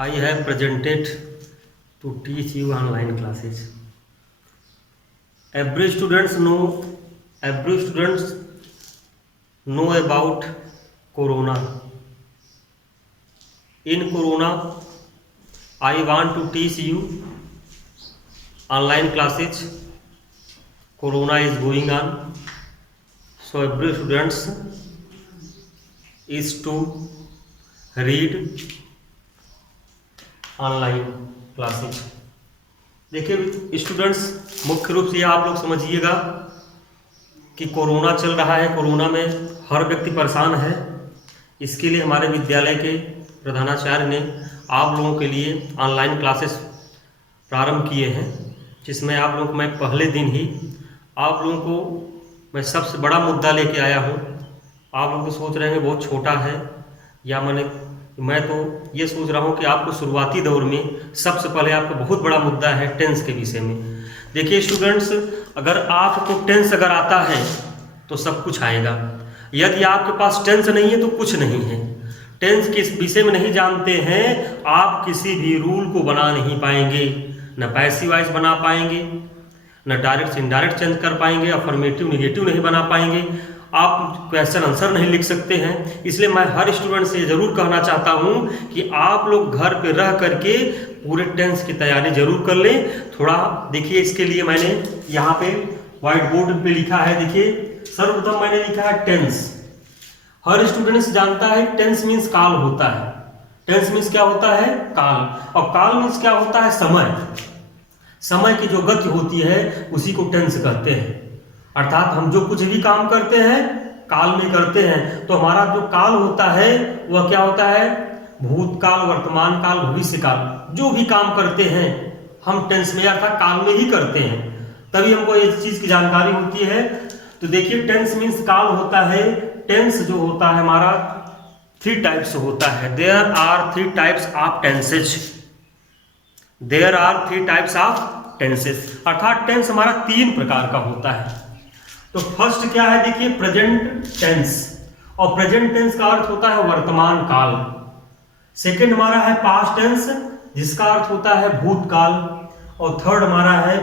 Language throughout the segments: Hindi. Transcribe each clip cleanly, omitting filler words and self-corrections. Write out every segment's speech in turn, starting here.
I have presented to teach you online classes. Every students know about corona. In corona, I want to teach you online classes. Corona is going on, so every students is to read online classes. देखिए स्टूडेंट्स, मुख्य रूप से ये आप लोग समझिएगा कि कोरोना चल रहा है, कोरोना में हर व्यक्ति परेशान है। इसके लिए हमारे विद्यालय के प्रधानाचार्य ने आप लोगों के लिए ऑनलाइन क्लासेस प्रारंभ किए हैं, जिसमें आप लोगों को मैं पहले दिन ही आप लोगों को मैं सबसे बड़ा मुद्दा लेके आया हूँ। आप लोग तो सोच रहे हैं बहुत छोटा है, या मैं तो ये सोच रहा हूँ कि आपको शुरुआती दौर में सबसे पहले आपको बहुत बड़ा मुद्दा है टेंस के विषय में। देखिए स्टूडेंट्स, अगर आपको टेंस अगर आता है तो सब कुछ आएगा। यदि आपके पास टेंस नहीं है तो कुछ नहीं है। टेंस के विषय में नहीं जानते हैं, आप किसी भी रूल को बना नहीं पाएंगे, न पैसिव वॉइस बना पाएंगे, न डायरेक्ट से इनडायरेक्ट चेंज कर पाएंगे, अफर्मेटिव निगेटिव नहीं बना पाएंगे, आप क्वेश्चन आंसर नहीं लिख सकते हैं। इसलिए मैं हर स्टूडेंट से जरूर कहना चाहता हूं कि आप लोग घर पे रह करके पूरे टेंस की तैयारी जरूर कर लें। थोड़ा देखिए, इसके लिए मैंने यहाँ पे व्हाइट बोर्ड पे लिखा है। देखिए सर्वप्रथम मैंने लिखा है टेंस। हर स्टूडेंट जानता है टेंस मीन्स काल होता है। टेंस मीन्स क्या होता है? काल। और काल मीन्स क्या होता है? समय। समय की जो गति होती है उसी को टेंस कहते हैं। अर्थात हम जो कुछ भी काम करते हैं काल में करते हैं, तो हमारा जो काल होता है वह क्या होता है? भूतकाल, वर्तमान काल, भविष्य काल। जो भी काम करते हैं हम टेंस में अर्थात काल में ही करते हैं, तभी हमको इस चीज की जानकारी होती है। तो देखिए टेंस मीन्स काल होता है। टेंस जो होता है हमारा 3 टाइप्स होता है। There are 3 types of tenses. There are 3 types of tenses, अर्थात टेंस हमारा 3 प्रकार का होता है। तो फर्स्ट क्या है? देखिए प्रेजेंट टेंस, और प्रेजेंट टेंस का अर्थ होता है वर्तमान काल। सेकंड हमारा है पास्ट टेंस, जिसका अर्थ होता है भूतकाल। और थर्ड हमारा है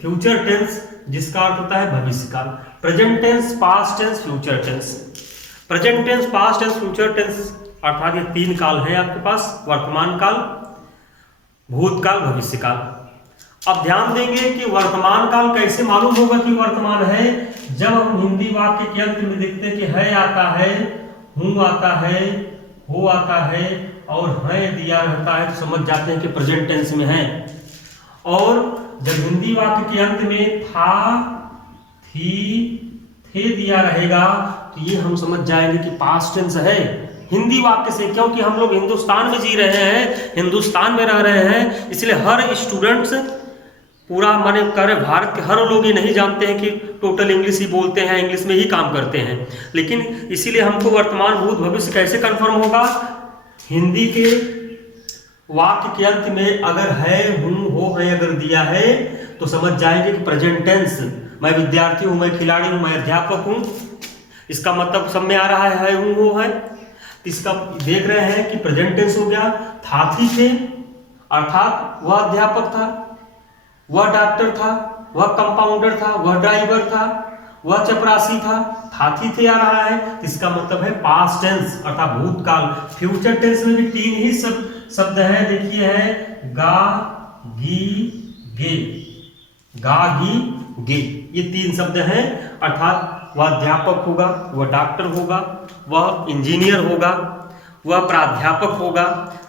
फ्यूचर टेंस, जिसका अर्थ होता है भविष्य काल। Present tense, past tense, future tense. Present tense, past tense, future tense अर्थात ये 3 काल है आपके पास, वर्तमान काल, भूतकाल, भविष्य काल। अब ध्यान देंगे कि वर्तमान काल कैसे मालूम होगा कि वर्तमान है? जब हम हिंदी वाक्य के अंत में देखते हैं कि है आता है, हूं आता है, हो आता है और है दिया रहता है, तो समझ जाते हैं कि प्रेजेंट टेंस में है। और जब हिंदी वाक्य के अंत में था, थी, थे दिया रहेगा, तो ये हम समझ जाएंगे कि पास्ट टेंस है हिंदी वाक्य से। क्योंकि हम लोग हिंदुस्तान में जी रहे हैं, हिंदुस्तान में रह रहे हैं, इसलिए हर स्टूडेंट्स पूरा माने करे भारत के हर लोग ये नहीं जानते हैं कि टोटल इंग्लिश ही बोलते हैं, इंग्लिश में ही काम करते हैं। लेकिन इसीलिए हमको वर्तमान, भूत, भविष्य कैसे कंफर्म होगा? हिंदी के वाक्य के अंत में अगर है, हूं, हो, है अगर दिया है तो समझ जाएंगे कि प्रेजेंट टेंस। मैं विद्यार्थी हूं, मैं खिलाड़ी हूं, मैं अध्यापक हूं, इसका मतलब सब में आ रहा है, हूं, हो, है। इसका देख रहे हैं कि प्रेजेंट टेंस हो गया। था, थी, थे अर्थात वह अध्यापक था, वह डॉक्टर था, वह कंपाउंडर था, वह ड्राइवर था, वह चपरासी था थी थे आ रहा है, इसका मतलब है पास्ट टेंस अर्थात भूतकाल। फ्यूचर टेंस में भी 3 ही शब्द है। देखिए है गा, गी, गे। गा, गी, गे, ये 3 शब्द हैं। अर्थात वह अध्यापक होगा, वह डॉक्टर होगा, वह इंजीनियर होगा, वह प्राध्यापक होगा।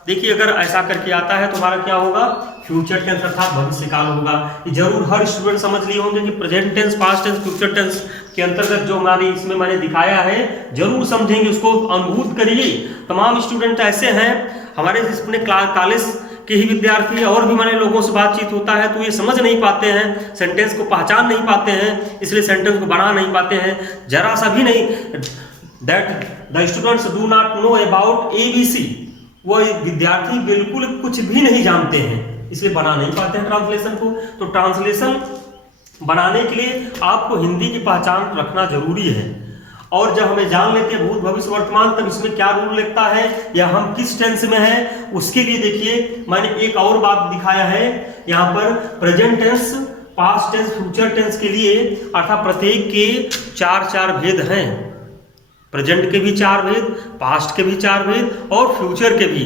देखिए अगर ऐसा करके आता है तो हमारा क्या होगा? फ्यूचर टेंस अर्थात भविष्य काल होगा। ये जरूर हर स्टूडेंट समझ लिए होंगे कि present tense, past tense, future tense के अंतर्गत जो हमारी इसमें मैंने दिखाया है जरूर समझेंगे, उसको अनुभूत करिए। तमाम स्टूडेंट ऐसे हैं हमारे अपने कॉलेज के ही विद्यार्थी, और भी मैंने लोगों से बातचीत होता है तो ये समझ नहीं पाते हैं, सेंटेंस को पहचान नहीं पाते हैं, इसलिए सेंटेंस को बना नहीं पाते हैं, जरा सा भी नहीं। That the students do not know about ABC। वो विद्यार्थी बिल्कुल कुछ भी नहीं जानते हैं, इसलिए बना नहीं पाते हैं ट्रांसलेशन को। तो ट्रांसलेशन बनाने के लिए आपको हिंदी की पहचान रखना जरूरी है। और जब हमें जान लेते हैं भूत भविष्य वर्तमान, तब इसमें क्या रूल लगता है या हम किस टेंस में हैं, उसके लिए देखिए मैंने एक और बात दिखाया है यहाँ पर। Present tense, past tense, future tense के लिए अर्थात प्रत्येक के चार भेद हैं। प्रेजेंट के भी 4 भेद, पास्ट के भी 4 भेद और फ्यूचर के भी।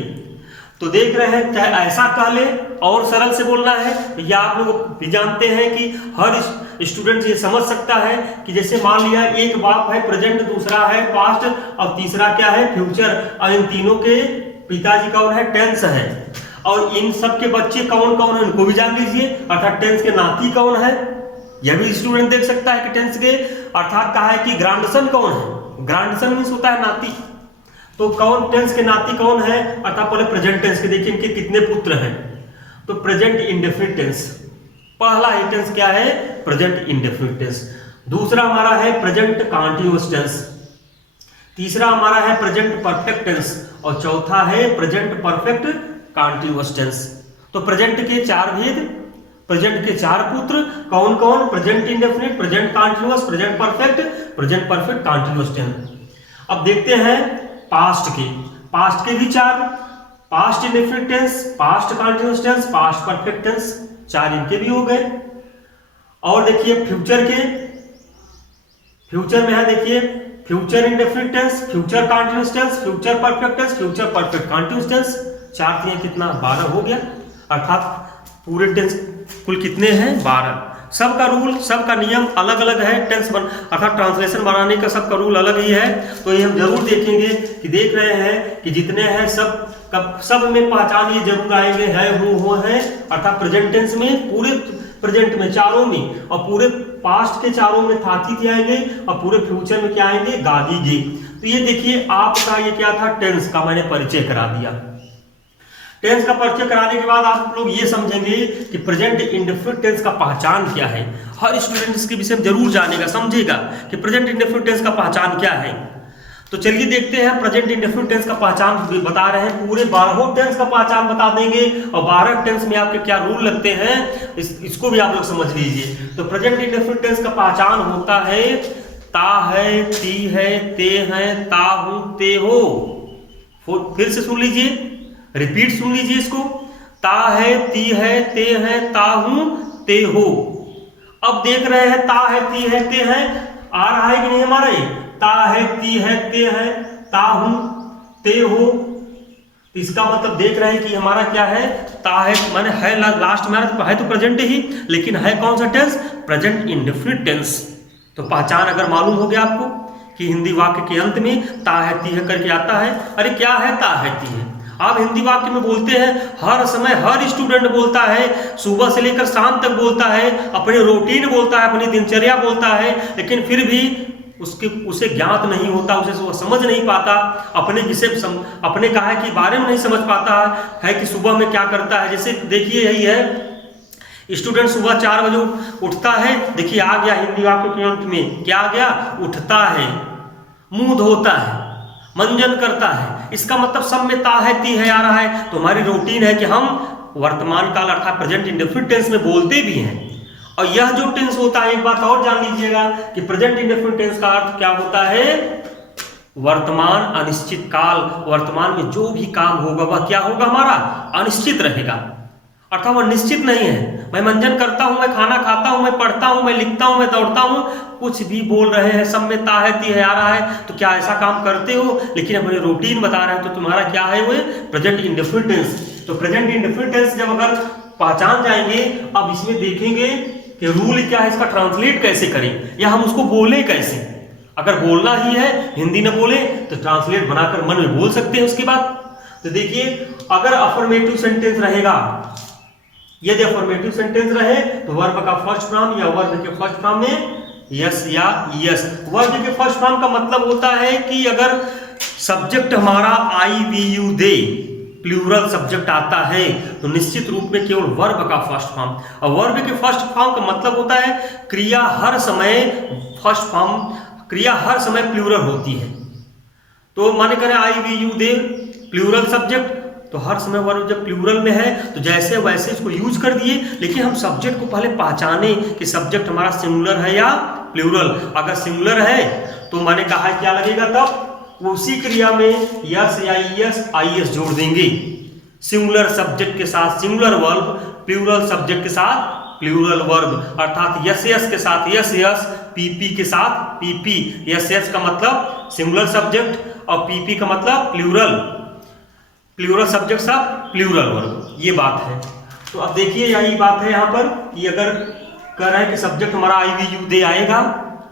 तो देख रहे हैं, चाहे ऐसा कह ले और सरल से बोलना है, या आप लोग भी जानते हैं कि हर स्टूडेंट ये समझ सकता है कि जैसे मान लिया एक बाप है प्रेजेंट, दूसरा है पास्ट और तीसरा क्या है फ्यूचर, और इन तीनों के पिताजी कौन है, टेंस है। और इन सब के बच्चे कौन कौन है उनको भी जान लीजिए, अर्थात टेंस के नाती कौन है यह भी स्टूडेंट देख सकता है कि टेंस के अर्थात कहा है कि ग्रांडसन कौन है, ग्रांडसन मीन्स होता है नाती। तो कौन टेंस के नाती कौन है, अर्थात पहले प्रेजेंट टेंस के देखिए इनके कितने पुत्र हैं। तो प्रेजेंट इंडेफिनिट टेंस, पहला ही टेंस क्या है, प्रेजेंट इंडेफिनिट टेंस। दूसरा हमारा है प्रेजेंट कंटीन्यूअस टेंस, तीसरा हमारा है प्रेजेंट परफेक्ट टेंस और चौथा है प्रेजेंट परफेक्ट कंटीन्यूअस टेंस। तो प्रेजेंट के 4 भेद, प्रेजेंट के 4 पुत्र कौन कौन, present indefinite, present continuous, present perfect continuous tense. अब देखते हैं पास्ट के भी 4, past indefinite tense, past continuous tense, past perfect tense, 4 इनके भी हो गए। और देखिए फ्यूचर के, फ्यूचर में है देखिए future indefinite tense, future continuous tense, future perfect tense, future perfect continuous tense, 4 दिए कितना 12 हो गया। अर्थात पूरे टेंस कुल कितने हैं 12। सबका रूल, सबका नियम अलग अलग है, टेंस अर्थात ट्रांसलेशन बनाने का सबका रूल अलग ही है। तो ये हम जरूर देखेंगे कि देख रहे हैं कि जितने हैं सब में पहचान ये जरूर आएंगे, है, हूँ, हो, है, अर्थात प्रेजेंट टेंस में पूरे प्रेजेंट में 4 में, और पूरे पास्ट के 4 में था थी आएंगे, और पूरे फ्यूचर में क्या आएंगे गा गी गे। तो ये देखिए आपका ये क्या था, टेंस का मैंने परिचय करा दिया। टेंस का परिचय कराने के बाद आप लोग ये समझेंगे कि प्रेजेंट इंडेफिनिट टेंस का पहचान क्या है। हर स्टूडेंट इसके विषय में जरूर जानेगा, समझेगा कि प्रेजेंट इंडेफिनिट टेंस का पहचान क्या है। तो चलिए देखते हैं प्रेजेंट इंडेफिनिट टेंस का पहचान बता रहे हैं, पूरे 12 टेंस का पहचान बता देंगे और 12 टेंस में आपके क्या रूल लगते हैं इसको भी आप लोग समझ लीजिए। तो प्रेजेंट इंडेफिनिट टेंस का पहचान होता है ता है, ती है, ते है, ता हूं, ते हो। फिर से सुन लीजिए, रिपीट सुन लीजिए इसको, ता है, ती है, ते है, ता हूं, ते हो। अब देख रहे हैं ता है, ती है, ते है, आ रहा है कि नहीं हमारा ये, ता है, ती है, ते है, ता हूं, ते हो। तो इसका मतलब देख रहे हैं कि हमारा क्या है, ता है माने है लास्ट में है तो प्रेजेंट ही, लेकिन है कौन सा टेंस, प्रेजेंट इंडेफिनिट टेंस। तो पहचान अगर मालूम हो गया आपको कि हिंदी वाक्य के अंत में ता है, ती है करके आता है, अरे क्या है ता है, ती है। आप हिंदी वाक्य में बोलते हैं, हर समय हर स्टूडेंट बोलता है, सुबह से लेकर शाम तक बोलता है, अपने रूटीन बोलता है, अपनी दिनचर्या बोलता है, लेकिन फिर भी उसे ज्ञात नहीं होता, उसे वो समझ नहीं पाता, अपने विषय अपने कहा के बारे में नहीं समझ पाता है कि सुबह में क्या करता है। जैसे देखिए यही है, स्टूडेंट सुबह 4 बजे उठता है, देखिए आ गया हिंदी वाक्य के अंत में, क्या आ गया, उठता है, मुंह धोता है, मंजन करता है। इसका मतलब सब में ता है, ती है आ रहा है। तो हमारी रूटीन है कि हम वर्तमान काल अर्थात प्रेजेंट इंडेफिनिट टेंस में बोलते भी हैं। और यह जो टेंस होता है, एक बात और जान लीजिएगा कि प्रेजेंट इंडेफिनिट टेंस का अर्थ क्या होता है, वर्तमान अनिश्चित काल। वर्तमान में जो भी काम होगा वह क्या होगा, हमारा अनिश्चित रहेगा, अर्थात वह निश्चित नहीं है। मैं मंजन करता हूं, मैं खाना खाता हूं, मैं पढ़ता हूं, मैं लिखता हूं, मैं दौड़ता हूं, कुछ भी बोल रहे हैं, सब में ता है, ती है आ रहा है। तो क्या ऐसा काम करते हो, लेकिन अपनी रूटीन बता रहे हैं, तो तुम्हारा क्या है वो प्रेजेंट इंडेफिनिट टेंस। तो प्रेजेंट इंडेफिनिट टेंस जब अगर पहचान जाएंगे, अब इसमें देखेंगे कि रूल क्या है, इसका ट्रांसलेट कैसे करें या हम उसको बोले कैसे। अगर बोलना ही है, हिंदी न बोले तो ट्रांसलेट बनाकर मन में बोल सकते हैं उसके बाद। तो देखिए अगर अफर्मेटिव सेंटेंस रहेगा, यदि अफर्मेटिव सेंटेंस रहे तो वर्ब का फर्स्ट फॉर्म या वर्ब के फर्स्ट फॉर्म में यस या यस। वर्ब के फर्स्ट फॉर्म का मतलब होता है कि अगर सब्जेक्ट हमारा I we you they plural subject आता है तो निश्चित रूप में केवल वर्ब का फर्स्ट फॉर्म। और वर्ब के फर्स्ट फॉर्म का मतलब होता है क्रिया हर समय फर्स्ट फॉर्म, क्रिया हर समय प्लूरल होती है। तो माने करें I we you they plural subject, तो हर समय वर्ब जब प्लूरल में है तो जैसे वैसे इसको यूज कर दिए, लेकिन हम सब्जेक्ट को पहले पहचाने कि सब्जेक्ट हमारा सिंगुलर है या प्लूरल। अगर सिंगुलर है तो मैंने कहा है क्या लगेगा तब उसी क्रिया में यस या आई एस जोड़ देंगे, सिंगुलर सब्जेक्ट के साथ सिंगुलर वर्ब, प्लूरल सब्जेक्ट के साथ प्लूरल वर्ब, अर्थात यस यस के साथ यस यस, पीपी के साथ पीपी। यस यस का मतलब सिंगुलर सब्जेक्ट और पीपी का मतलब प्लूरल सब्जेक्ट साथ प्लूरल वर्ब, ये बात है। तो अब देखिए यही बात है यहाँ पर कि अगर कह रहे हैं कि सब्जेक्ट हमारा आई वी यू दे आएगा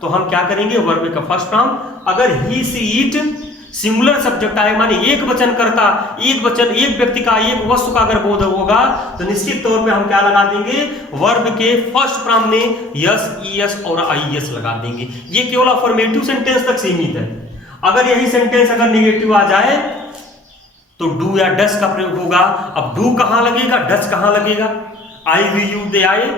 तो हम क्या करेंगे, वर्ब का फर्स्ट फॉर्म। अगर ही सी इट सिंगुलर सब्जेक्ट आए, माने एक वचन करता, एक व्यक्ति का, एक वस्तु का अगर बोध होगा तो निश्चित तौर पे हम क्या लगा देंगे, वर्ब के फर्स्ट फॉर्म में यस ईएस और आईएस लगा देंगे। ये केवल अफर्मेटिव सेंटेंस तक सीमित है। अगर यही सेंटेंस अगर निगेटिव आ जाए तो डू या डस का प्रयोग होगा। अब डू कहां लगेगा, डस कहां लगेगा, आई वी यू दे आए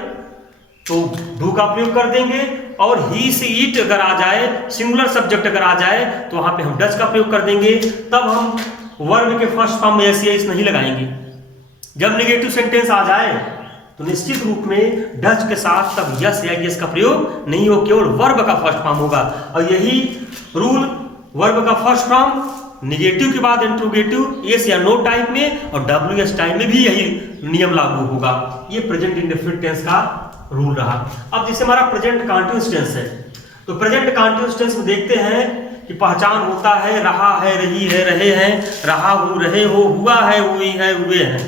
तो डू का प्रयोग कर देंगे, और ही से इट अगर आ जाए, सिंगुलर सब्जेक्ट अगर आ जाए तो वहां पे हम डस का प्रयोग कर देंगे। तब हम वर्ब के फर्स्ट फॉर्म में एस या इस नहीं लगाएंगे। जब नेगेटिव सेंटेंस आ जाए तो निश्चित रूप में डस के साथ तब यस या यस का प्रयोग नहीं हो, केवल वर्ब का फर्स्ट फॉर्म होगा। और यही रूल वर्ब का फर्स्ट फॉर्म निगेटिव के बाद इंट्रोगेटिव एस या नो टाइप में और डब्ल्यू एस टाइप में भी यही नियम लागू होगा। ये प्रेजेंट इंडेफिनिट टेंस का रूल रहा। अब जैसे हमारा प्रेजेंट कंटीन्यूअस टेंस है, तो प्रेजेंट कंटीन्यूअस टेंस में देखते हैं कि पहचान होता है रहा है, रही है, रहे हैं, रहा हूं, रहे हो, हुआ है, हुई है, हुए हैं।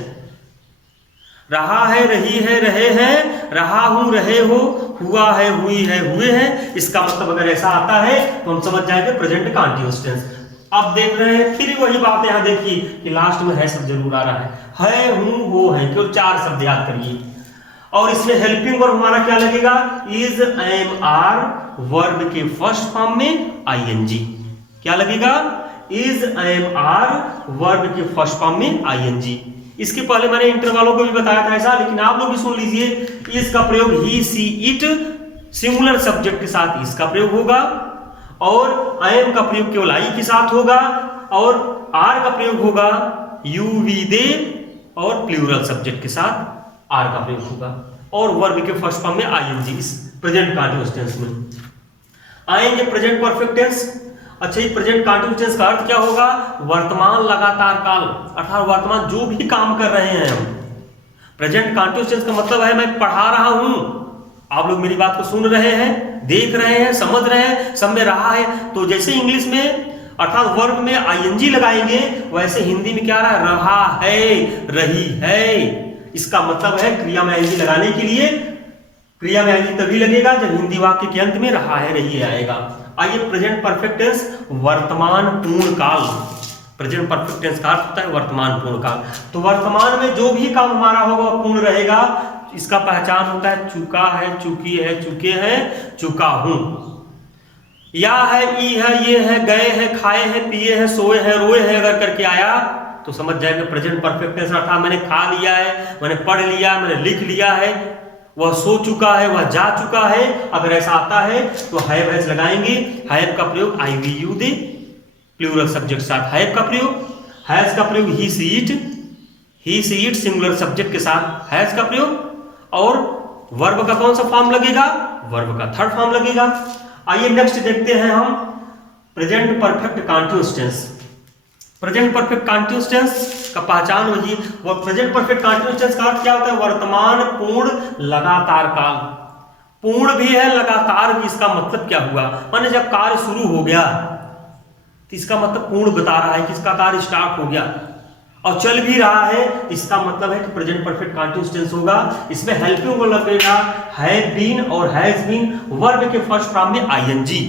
रहा है, रही है, रहे हैं, रहा हूं, रहे हो, हुआ है, हुई है, हुए हैं। इसका मतलब अगर ऐसा आता है तो हम समझ जाएंगे प्रेजेंट कंटीन्यूअस टेंस। अब देख रहे हैं फिर वही बात यहाँ देखिए कि लास्ट में है शब्द जरूर आ रहा है, हूं, वो है, केवल 4 शब्द याद करिए। और इसमें हेल्पिंग वर्ब हमारा क्या लगेगा, इज, एम, आर, वर्ब के फर्स्ट फॉर्म में आईएनजी। क्या लगेगा, इज, एम, आर, वर्ब के फर्स्ट फॉर्म में आईएनजी। इसके पहले मैंने इंटरवलों को भी बताया था ऐसा, लेकिन आप लोग भी सुन लीजिए। इसका प्रयोग he, she, it singular subject के साथ इसका प्रयोग होगा, और एम का प्रयोग केवल आई के साथ होगा, और आर का प्रयोग होगा यू, वी, दे, और प्लूरल सब्जेक्ट के साथ आर का प्रयोग होगा, और वर्ब के फर्स्ट फॉर्म में आईएनजी इस प्रेजेंट कंटीन्यूअस टेंस में। आएंगे प्रेजेंट परफेक्ट टेंस। अच्छा, ये प्रेजेंट कंटीन्यूअस टेंस का अर्थ क्या होगा, वर्तमान लगातार काल, अर्थात वर्तमान जो भी काम कर रहे हैं हम। प्रेजेंट कंटीन्यूअस टेंस का मतलब है मैं पढ़ा रहा हूं, आप लोग मेरी बात को सुन रहे हैं, देख रहे हैं, समझ रहे हैं, सब में रहा है। तो जैसे इंग्लिश में अर्थात वर्ब में आईएनजी लगाएंगे, वैसे हिंदी में क्या रहा है, रही है। इसका मतलब है क्रिया में आईएनजी लगाने के लिए, क्रिया में आईएनजी तभी लगेगा जब हिंदी वाक्य के अंत में रहा है, रही है आएगा। आइए प्रेजेंट परफेक्ट टेंस, वर्तमान पूर्ण काल। प्रेजेंट परफेक्ट टेंस का अर्थ होता है वर्तमान पूर्ण काल। तो वर्तमान में जो भी काम हमारा होगा पूर्ण रहेगा। इसका पहचान होता है चुका है, चुकी है, चुके हैं, चुका हूं। या है, ई है, ये है, गए हैं, खाए हैं, पिए हैं, सोए हैं, रोए हैं अगर करके आया तो समझ जाएंगे प्रेजेंट परफेक्ट टेंस। अर्थात मैंने खा लिया है, मैंने पढ़ लिया, मैंने लिख लिया है, वह सो चुका है, वह जा चुका है। अगर ऐसा आता है तो हैव हैज लगाएंगे। हैव का प्रयोग I we you they plural subject साथ हैव का प्रयोग, हैज का प्रयोग he she it, he she it singular subject के साथ हैज का प्रयोग, और वर्ब का कौन सा फॉर्म लगेगा, वर्ब का थर्ड फॉर्म लगेगा। आइए नेक्स्ट देखते हैं हम present perfect continuous tense. Present perfect continuous tense का पहचान होगी। वो प्रेजेंट परफेक्ट कंटीन्यूअस टेंस का अर्थ क्या होता है, वर्तमान पूर्ण लगातार काल। पूर्ण भी है, लगातार भी। इसका मतलब क्या हुआ, माने जब कार्य शुरू हो गया तो इसका मतलब पूर्ण बता रहा है कि इसका कार्य स्टार्ट हो गया और चल भी रहा है। इसका मतलब है कि प्रेजेंट परफेक्ट कंटीन्यूअस टेंस होगा। इसमें हेल्पिंग वर्ब लगेगा हैव बीन और हैज बीन, वर्ब के फर्स्ट फॉर्म में आईएनजी।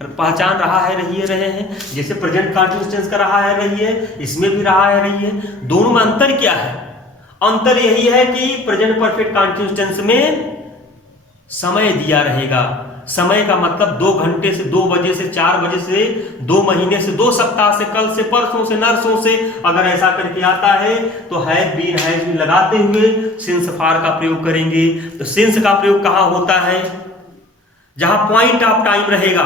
पहचान रहा है, रही है, रहे हैं। जैसे प्रेजेंट कंटीन्यूअस टेंस का रहा है, रही है, इसमें भी रहा है, रही है। दोनों में अंतर क्या है, अंतर यही है कि प्रेजेंट परफेक्ट कंटीन्यूअस टेंस में समय दिया रहेगा। समय का मतलब 2 घंटे से 2 बजे से 4 बजे से 2 महीने से 2 सप्ताह से कल से परसों से नरसों से अगर ऐसा करके आता है तो हैव बीन लगाते हुए सिंस फार का प्रयोग करेंगे। तो सिंस का प्रयोग कहां होता है, जहां पॉइंट ऑफ टाइम रहेगा।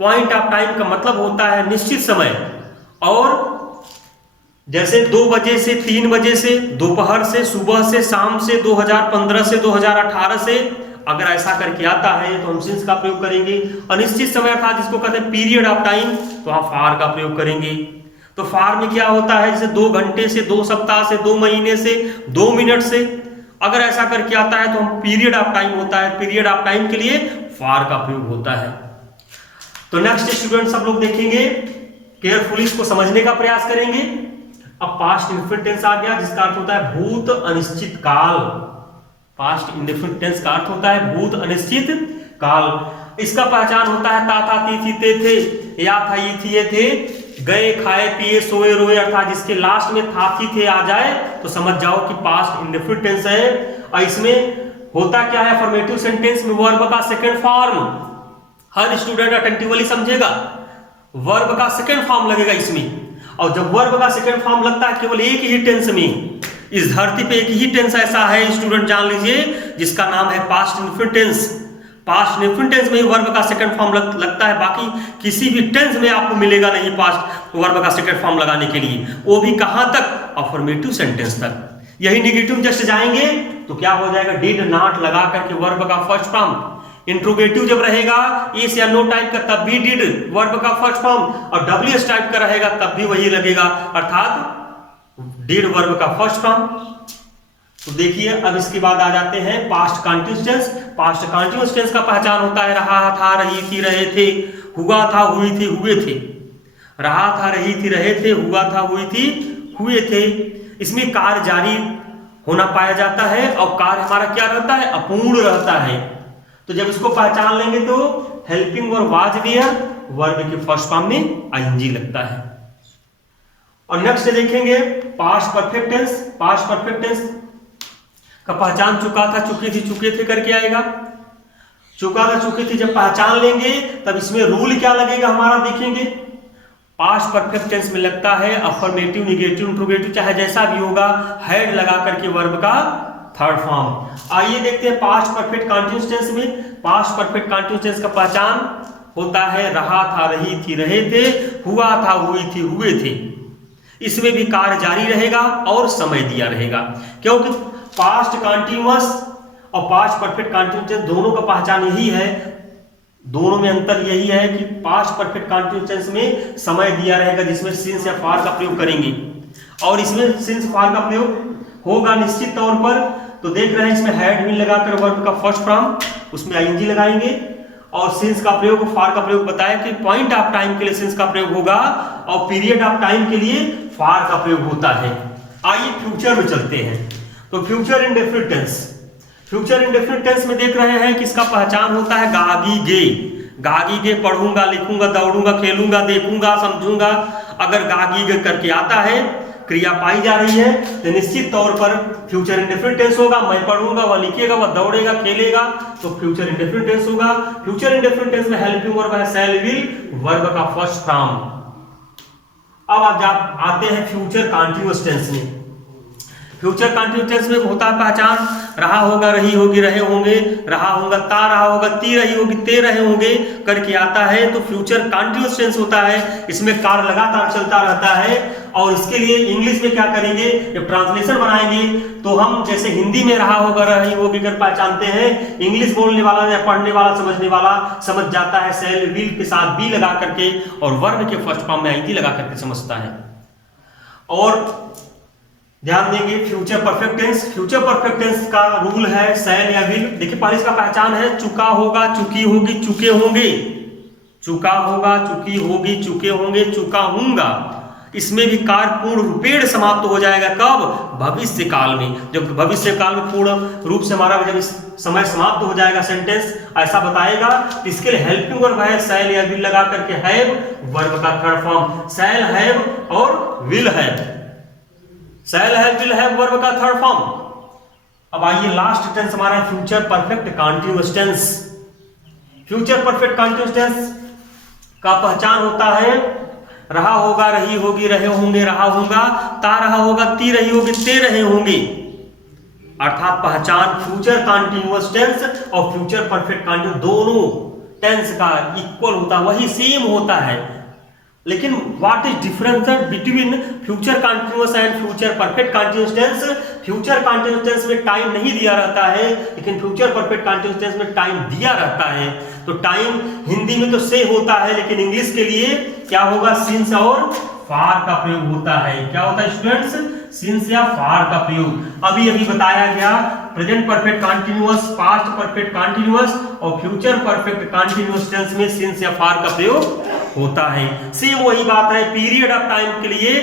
पॉइंट ऑफ टाइम का मतलब होता है निश्चित समय, और जैसे 2 बजे से 3 बजे से, दोपहर से, सुबह से, शाम से, 2015 से 2018 से अगर ऐसा करके आता है तो हम सिंस का प्रयोग करेंगे। अनिश्चित समय अर्थात जिसको कहते हैं पीरियड ऑफ टाइम, तो हम फार का प्रयोग करेंगे। तो फार में क्या होता है, जैसे 2 घंटे से, 2 सप्ताह से, 2 महीने से, 2 मिनट से, अगर ऐसा करके आता है तो हम पीरियड ऑफ टाइम होता है, पीरियड ऑफ टाइम के लिए फार का प्रयोग होता है। तो नेक्स्ट स्टूडेंट सब लोग देखेंगे, केयरफुली इसको समझने का प्रयास करेंगे। अब पास्ट इंडेफिनिट टेंस आ गया, जिसका अर्थ होता है भूत अनिश्चित काल। पास्ट इंडेफिनिट टेंस का अर्थ होता है भूत अनिश्चित काल। इसका पहचान होता है ता था ती थी ते थे, या था ये थी ये थे, गए खाए पिए सोए रोए, अर्थात जिसके लास्ट में था थी थे आ जाए तो समझ जाओ कि पास्ट इंडेफिनिट टेंस है। और इसमें होता क्या है, अफर्मेटिव सेंटेंस में वर्ब का सेकंड फॉर्म, हर स्टूडेंट अटेंटिवली समझेगा, वर्ब का सेकंड फॉर्म लगेगा इसमें। और जब वर्ब का सेकंड फॉर्म लगता है केवल एक ही टेंस में, इस धरती पे एक ही टेंस ऐसा है स्टूडेंट जान लीजिए, जिसका नाम है past indefinite tense. Past indefinite tense में वर्ब का सेकंड फॉर्म लगता है, बाकी किसी भी टेंस में आपको मिलेगा नहीं पास्ट वर्ब का सेकंड फॉर्म लगाने के लिए, वो भी कहां तक, अफर्मेटिव सेंटेंस तक। यही नेगेटिव जस्ट जाएंगे तो क्या हो जाएगा, डिड नॉट लगा करके वर्ब का फर्स्ट फॉर्म। इंट्रोगेटिव जब रहेगा यस या नो टाइप का तब भी डिड वर्ब का फर्स्ट फॉर्म, और डब्ल्यूएस टाइप का रहेगा तब भी वही लगेगा, अर्थात डिड वर्ब का फर्स्ट फॉर्म। तो देखिए अब इसके बाद आ जाते हैं past continuous tense. Past continuous tense का पहचान होता है रहा था रही थी रहे थे, हुआ था हुई थी हुए थे। रहा था रही थी रहे थे, हुआ था हुई थी हुए थे। इसमें कार्य जारी होना पाया जाता है और कार्य हमारा क्या रहता है, अपूर्ण रहता है। तो जब इसको पहचान लेंगे तो helping verb was there, verb के फर्स्ट फॉर्म में आईएनजी लगता है। और नेक्स्ट देखेंगे past perfect tense. Past perfect tense का पहचान चुका था चुके थे चुके थे करके आएगा। चुका था चुके थे जब पहचान लेंगे तब इसमें रूल क्या लगेगा हमारा देखेंगे। पास्ट परफेक्ट टेंस में लगता है अफर्मेटिव, निगेटिव, इंट्रोगेटिव चाहे जैसा भी होगा, हैड लगा करके वर्ब का थर्ड फॉर्म। आइए देखते हैं पास्ट परफेक्ट कंटीन्यूअस टेंस में। पास्ट परफेक्ट कंटीन्यूअस टेंस का पहचान होता है रहा था रही थी रहे थे, हुआ था हुई थी हुए थे। इसमें भी कार्य जारी रहेगा और समय दिया रहेगा, क्योंकि पास्ट कंटीन्यूअस और पास्ट परफेक्ट कंटीन्यूअस टेंस दोनों का पहचान यही है, दोनों में अंतर यही है कि पास्ट परफेक्ट कंटीन्यूअस टेंस में समय दिया रहेगा जिसमें सिंस या फॉर का प्रयोग करेंगे, और इसमें सिंस फॉर का प्रयोग होगा निश्चित तौर पर। तो देख रहे हैं इसमें हैड विल लगाकर वर्ब का फर्स्ट फॉर्म, उसमें आईएनजी लगाएंगे, और सिंस का प्रयोग, फॉर का प्रयोग बताया कि पॉइंट ऑफ टाइम के लिए सिंस का प्रयोग होगा और पीरियड ऑफ टाइम के लिए फॉर का प्रयोग होता है। आइए फ्यूचर में चलते हैं। तो future indefinite tense, future indefinite tense में देख रहे हैं कि इसका पहचान होता है गागी गे। गागी गे पढ़ूंगा, लिखूंगा, दौड़ूंगा, खेलूंगा, देखूंगा, समझूंगा। अगर गागी गे करके आता है, क्रिया पाई जा रही है, तो निश्चित तौर पर फ्यूचर इंडेफिनिट टेंस होगा। मैं पढ़ूंगा, वह लिखेगा, वह दौड़ेगा, खेलेगा, तो फ्यूचर इंडेफिनिट टेंस होगा। फ्यूचर इंडेफिनिट टेंस में हेल्पिंग वर्ब है शैल विल, वर्ब का फर्स्ट फॉर्म। अब आप आते हैं फ्यूचर कंटीन्यूअस टेंस में। फ्यूचर कंटीन्यूअस टेंस में होता है पहचान रहा होगा, रही होगी, रहे होंगे, रहा होगा, ता रहा होगा, ती रही होगी, ते रहे होंगे करके आता है, तो फ्यूचर कंटीन्यूअस टेंस होता है। इसमें कार्य लगातार चलता रहता है, और इसके लिए इंग्लिश में क्या करेंगे, जब ट्रांसलेशन बनाएंगे तो हम जैसे हिंदी में रहा होगा, रही होगी कर पहचानते हैं, इंग्लिश बोलने वाला या पढ़ने वाला, समझने वाला समझ जाता है शैल विल के साथ बी लगा करके, और वर्ब के फर्स्ट फॉर्म में आईएनजी लगा करके समझता है। और ध्यान देंगे future perfect tense. Future perfect tense का रूल है शैल या विल। देखिए पहले इसका पहचान है चुका होगा, चुकी होगी, चुके होंगे। चुका होगा, चुकी होगी, चुके होंगे, चुका हूंगा। इसमें भी कार्य पूर्ण रूपेण समाप्त हो जाएगा कब, भविष्य काल में। जब भविष्य काल में पूर्ण रूप से हमारा जब इस समय समाप्त हो जाएगा सेंटेंस ऐसा बताएगा, तो इसके लिए हेल्पिंग वर्ब है शैल या विल लगा करके हैव, वर्ब का थर्ड फॉर्म शैल हैव और will have. Shall have will have verb का थर्ड फॉर्म। अब आइए लास्ट टेंस हमारा future perfect continuous tense. Future perfect continuous tense का पहचान होता है रहा होगा, रही होगी, रहे होंगे, रहा होगा, ता रहा होगा, ती रही होगी, ते रहे होंगे। अर्थात पहचान फ्यूचर कंटीन्यूअस टेंस और फ्यूचर परफेक्ट कंटीन्यूअस दोनों टेंस का इक्वल होता है, वही सेम होता है। लेकिन what is difference between future continuous and future perfect continuous tense. Future continuous tense में टाइम नहीं दिया रहता है, लेकिन फ्यूचर परफेक्ट कंटीन्यूअस टेंस में टाइम दिया रहता है। तो टाइम हिंदी में तो से होता है, लेकिन इंग्लिश के लिए क्या होगा, सिंस और फार का प्रयोग होता है। क्या होता है स्टूडेंट्स, सिंस या फार का प्रयोग। अभी अभी बताया गया present perfect continuous, past perfect continuous और फ्यूचर परफेक्ट कंटीन्यूअस टेंस में सिंस या फार का प्रयोग होता है। सेम वही बात है पीरियड ऑफ टाइम के लिए,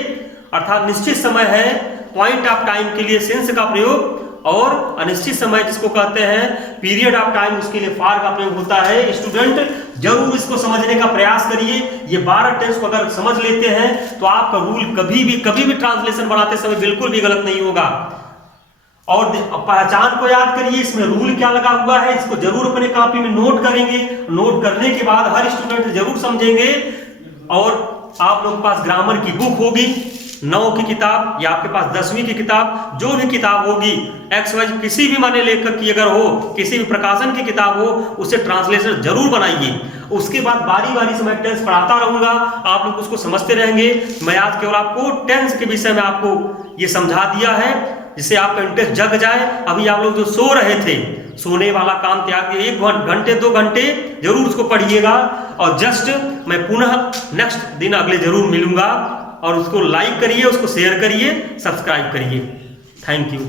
अर्थात निश्चित समय है, पॉइंट ऑफ टाइम के लिए सिंस का प्रयोग, और अनिश्चित समय जिसको कहते हैं पीरियड ऑफ टाइम, उसके लिए फार का प्रयोग होता है। स्टूडेंट जरूर इसको समझने का प्रयास करिए। ये 12 टेंस को अगर समझ लेते हैं तो आपका रूल कभी भी ट्रांसलेशन बनाते समय बिल्कुल भी गलत नहीं होगा। और पहचान को याद करिए, इसमें रूल क्या लगा हुआ है, इसको जरूर अपने कॉपी में नोट करेंगे। नोट करने के बाद हर स्टूडेंट जरूर समझेंगे। और आप लोगों के पास ग्रामर की बुक होगी, 9 की किताब या आपके पास 10वीं की किताब, जो भी किताब होगी XY किसी भी माने लेखक की अगर हो, किसी भी प्रकाशन की किताब हो, उससे ट्रांसलेशन जरूर बनाइए। उसके बाद बारी बारी से मैं टेंस पढ़ाता रहूंगा, आप लोग उसको समझते रहेंगे। मैं आज केवल आपको टेंस के विषय में आपको ये समझा दिया है, जिससे आपका इंटरेस्ट जग जाए। अभी आप लोग जो सो रहे थे, सोने वाला काम त्याग दिए, 1 घंटे 2 घंटे जरूर उसको पढ़िएगा। और जस्ट मैं पुनः नेक्स्ट दिन अगले जरूर मिलूंगा। और उसको लाइक करिए, उसको शेयर करिए, सब्सक्राइब करिए। Thank you.